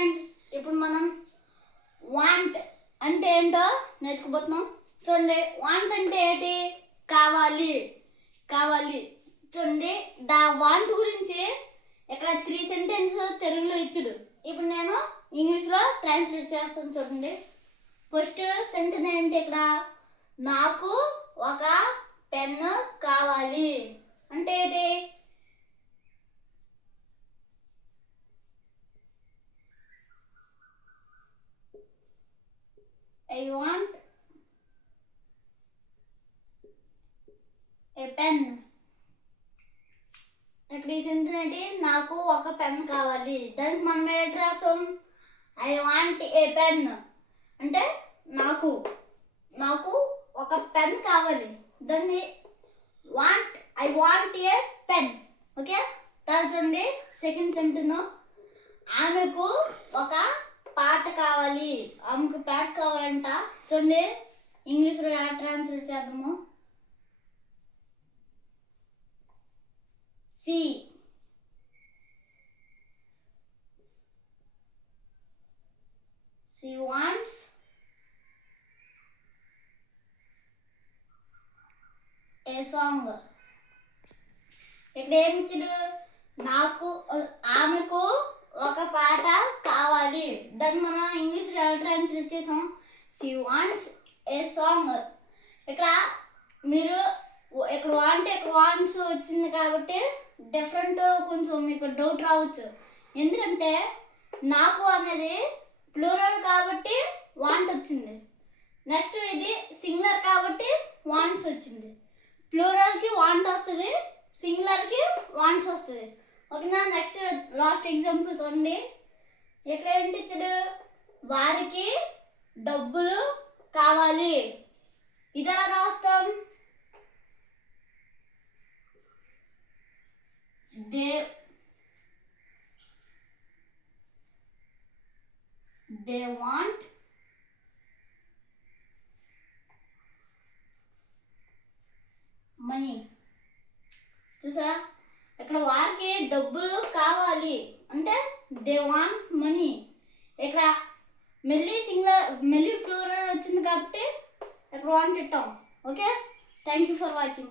Friends, ఇప్పుడు మనం want అంటే ఏంటో నేర్చుకోబోతున్నాం. చూడండి, వాంట్ అంటే ఏంటి? కావాలి, కావాలి. చూడండి, దా వాంట్ గురించి ఇక్కడ 3 సెంటెన్స్ తెలుగులో ఇచ్చుడు. ఇప్పుడు నేను ఇంగ్లీష్లో ట్రాన్స్లేట్ చేస్తాను. చూడండి, ఫస్ట్ సెంటెన్స్ ఏంటి? ఇక్కడ నాకు ఒక పెన్ను కావాలి అంటే ఏంటి? I want a pen. ఇక్కడ ఈ సెంటెన్స్ ఏంటి? నాకు ఒక పెన్ కావాలి. దానికి మనం ఏంటి రాస్తాం? ఐ వాంట్ ఏ పెన్ అంటే నాకు నాకు ఒక పెన్ కావాలి. దాన్ని I want a pen. Okay, తర్వాత చూడండి సెకండ్ సెంటెన్స్, ఆమెకు ఒక పాట కావాలి. ఆమెకు పాట కావాలంట. చూడండి ఇంగ్లీష్లో ఎలా ట్రాన్స్లేట్ చేద్దాము? She wants a song. ఇక్కడ ఏమి ఇచ్చాడు? ఆమెకు ఒక పాట కావాలి. దాన్ని మనం ఇంగ్లీష్లో ఎలా ట్రాన్స్లేట్ చేసాం? She wants A song. ఇక్కడ వాంట్స్ వచ్చింది కాబట్టి డిఫరెంట్ కొంచెం మీకు డౌట్ రావచ్చు. ఎందుకంటే నాకు అనేది ప్లూరల్ కాబట్టి వాంట్ వచ్చింది. నెక్స్ట్ ఇది సింగులర్ కాబట్టి వాంట్స్ వచ్చింది. ప్లూరల్కి వాంట్ వస్తుంది, సింగులర్కి వాంట్స్ వస్తుంది. ఓకేనా? నెక్స్ట్ లాస్ట్ ఎగ్జాంపుల్ చూడండి. ఇక్కడ ఏంటి ఇచ్చాడు? వారికి డబ్బులు కావాలి. ఇది ఎలా రాస్తాం? they want money. చూసా, ఇక్కడ వారికి డబ్బులు కావాలి అంటే దే వాంట్ మనీ. ఇక్కడ మెల్లి ప్లూరల్ వచ్చింది కాబట్టి ఇక్కడ వాంట్ ఇట్టాం. Okay, thank you for watching.